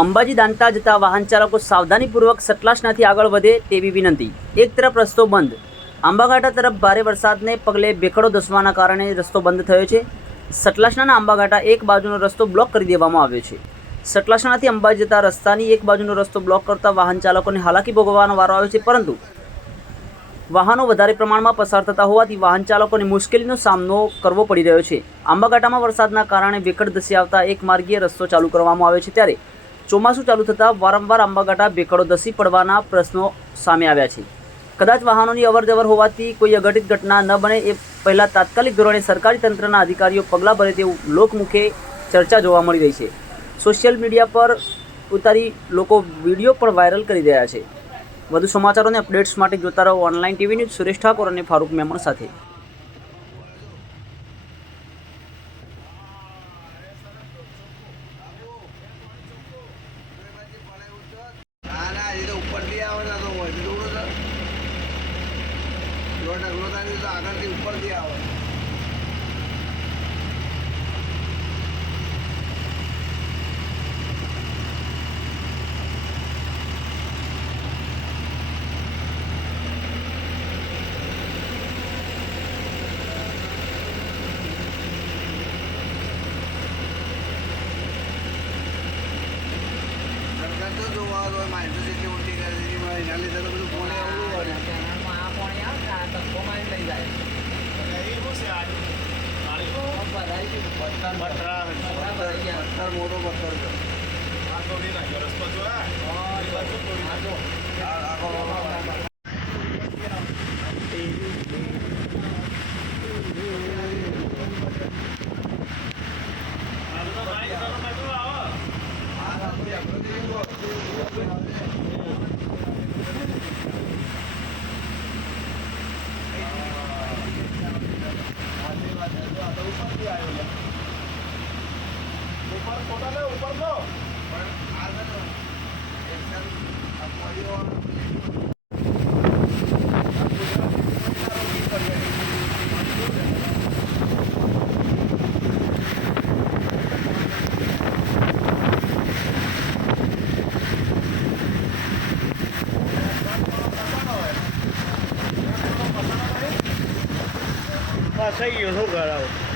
અંબાજી દાંતા જતા વાહન ચાલકો સાવધાનીપૂર્વક સતલાસનાથી આગળ વધે તેવી વિનંતી। એક તરફ રસ્તો બંધ। આંબાઘાટા તરફ ભારે વરસાદને પગલે ભેખડો ધસવાના કારણે રસ્તો બંધ થયો છે। સતલાસના આંબાઘાટા એક બાજુનો રસ્તો બ્લોક કરી દેવામાં આવ્યો છે। સતલાસનાથી અંબાજી જતા રસ્તાની એક બાજુનો રસ્તો બ્લોક કરતા વાહન ચાલકોને હાલાકી ભોગવવાનો વારો આવ્યો છે, પરંતુ વાહનો વધારે પ્રમાણમાં પસાર થતા હોવાથી વાહન ચાલકોને મુશ્કેલીનો સામનો કરવો પડી રહ્યો છે। આંબાઘાટામાં વરસાદના કારણે ભેખડ ધસી આવતા એક માર્ગીય રસ્તો ચાલુ કરવામાં આવ્યો છે, ત્યારે ચોમાસું ચાલુ થતાં વારંવાર આંબાઘાટા ભેખડો ધસી પડવાના પ્રશ્નો સામે આવ્યા છે। કદાચ વાહનોની અવરજવર હોવાથી કોઈ અઘટિત ઘટના ન બને એ પહેલાં તાત્કાલિક ધોરણે સરકારી તંત્રના અધિકારીઓ પગલાં ભરે તેવું લોકમુખે ચર્ચા જોવા મળી રહી છે। સોશિયલ મીડિયા પર ઉતારી લોકો વિડીયો પણ વાયરલ કરી રહ્યા છે। વધુ સમાચારોને અપડેટ્સ માટે જોતા રહો online TV news. Suresh Thakor અને ફારૂક મેમણ સાથે। આગળથી ઉપરથી આવે સરકાર તો જોવા હોય માહિતી જેટલી મોટી કરી એના લીધે તો બધું ફોન આવવું હોય પથ્થર મોટો પથ્થર થઈ ગયો શું કરાવું